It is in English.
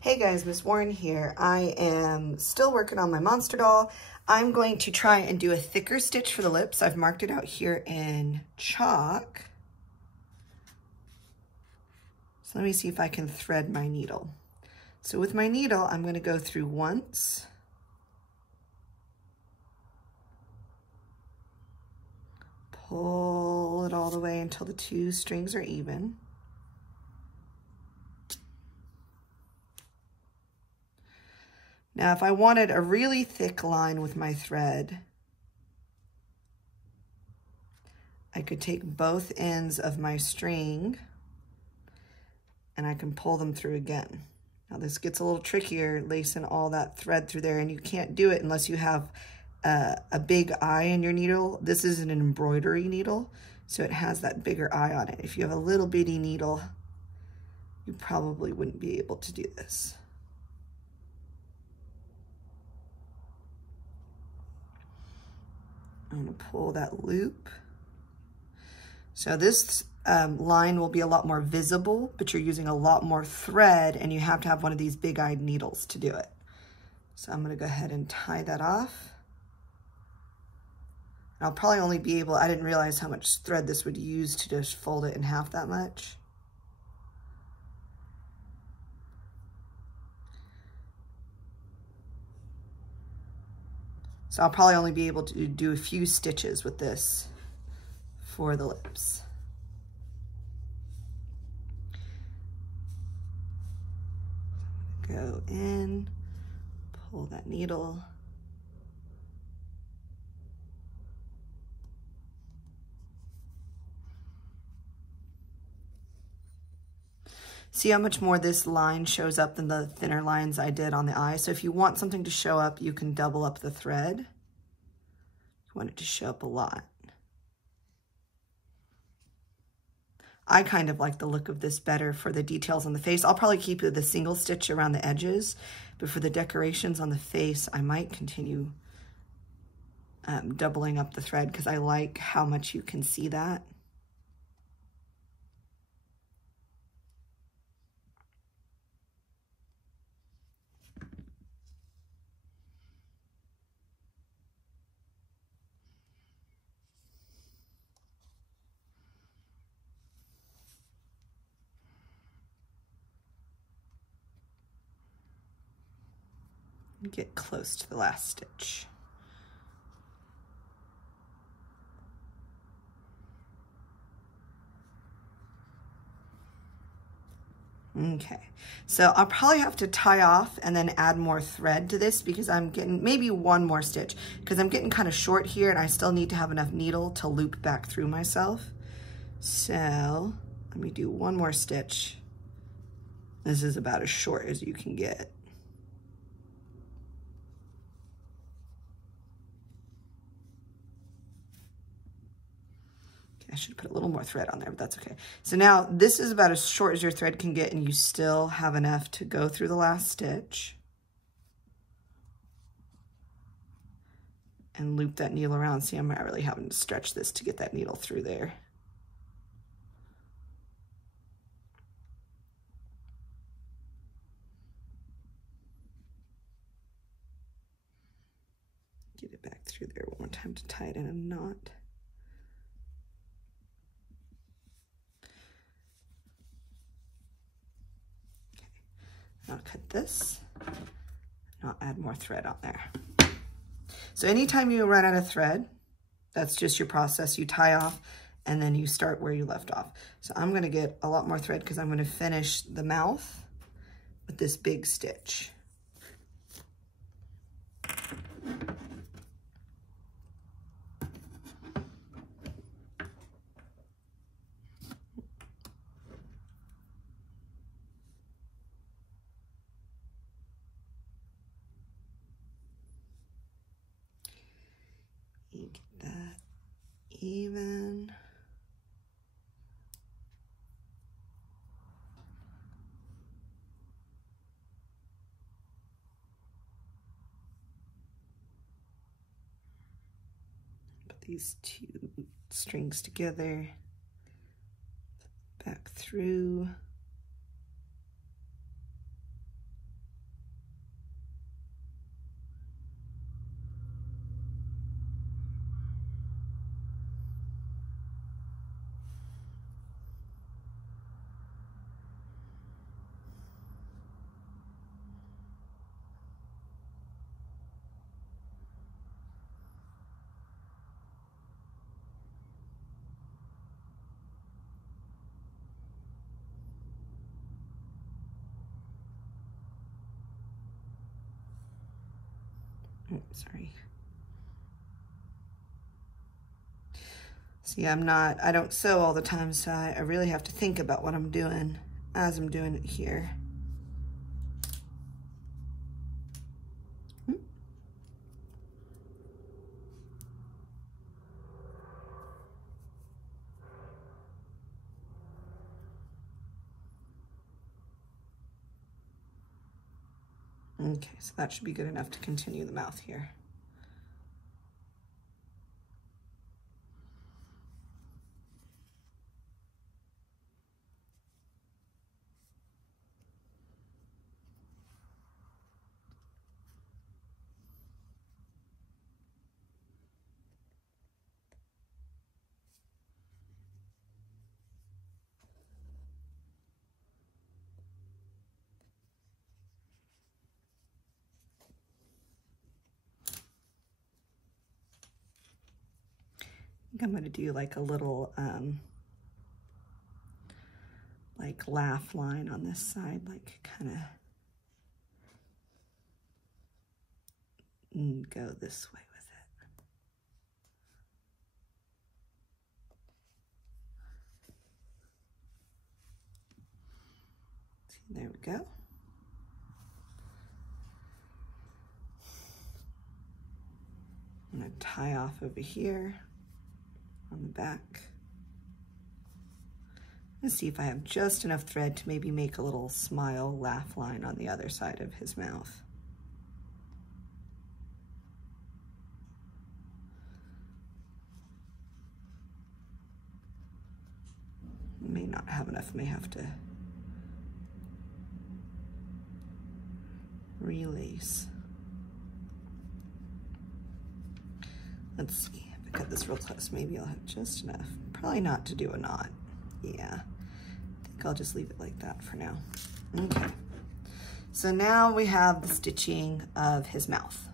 Hey guys, Miss Warren here. I am still working on my monster doll. I'm going to try and do a thicker stitch for the lips. I've marked it out here in chalk. So let me see if I can thread my needle. So with my needle, I'm going to go through once. Pull it all the way until the two strings are even. Now, if I wanted a really thick line with my thread, I could take both ends of my string and I can pull them through again. Now this gets a little trickier, lacing all that thread through there, and you can't do it unless you have a big eye in your needle. This is an embroidery needle, so it has that bigger eye on it. If you have a little bitty needle, you probably wouldn't be able to do this. I'm gonna pull that loop. So this line will be a lot more visible, but you're using a lot more thread and you have to have one of these big-eyed needles to do it. So I'm gonna go ahead and tie that off. And I'll probably only be able, I didn't realize how much thread this would use to just fold it in half that much. So I'll probably only be able to do a few stitches with this for the lips. Go in, pull that needle. See how much more this line shows up than the thinner lines I did on the eye? So if you want something to show up, you can double up the thread. You want it to show up a lot. I kind of like the look of this better for the details on the face. I'll probably keep the single stitch around the edges, but for the decorations on the face, I might continue doubling up the thread because I like how much you can see that. Get close to the last stitch. Okay, so I'll probably have to tie off and then add more thread to this because I'm getting maybe one more stitch because I'm getting kind of short here and I still need to have enough needle to loop back through myself. So let me do one more stitch. This is about as short as you can get. I should put a little more thread on there, but that's okay. So now this is about as short as your thread can get and you still have enough to go through the last stitch and loop that needle around. See, I'm not really having to stretch this to get that needle through there. Get it back through there one more time to tie it in a knot. I'll cut this, and I'll add more thread on there. So anytime you run out of thread, that's just your process. You tie off, and then you start where you left off. So I'm gonna get a lot more thread because I'm gonna finish the mouth with this big stitch. Get that even. Put these two strings together, back through. Oh, sorry. See, I don't sew all the time, so I really have to think about what I'm doing as I'm doing it here. Okay, so that should be good enough to continue the mouth here. I think I'm going to do like a little like laugh line on this side, like kind of go this way with it. See, there we go. I'm going to tie off over here on the back. Let's see if I have just enough thread to maybe make a little smile laugh line on the other side of his mouth. May not have enough, may have to relace. Let's see, if I cut this real close, maybe I'll have just enough. Probably not to do a knot. Yeah, I think I'll just leave it like that for now. Okay, so now we have the stitching of his mouth.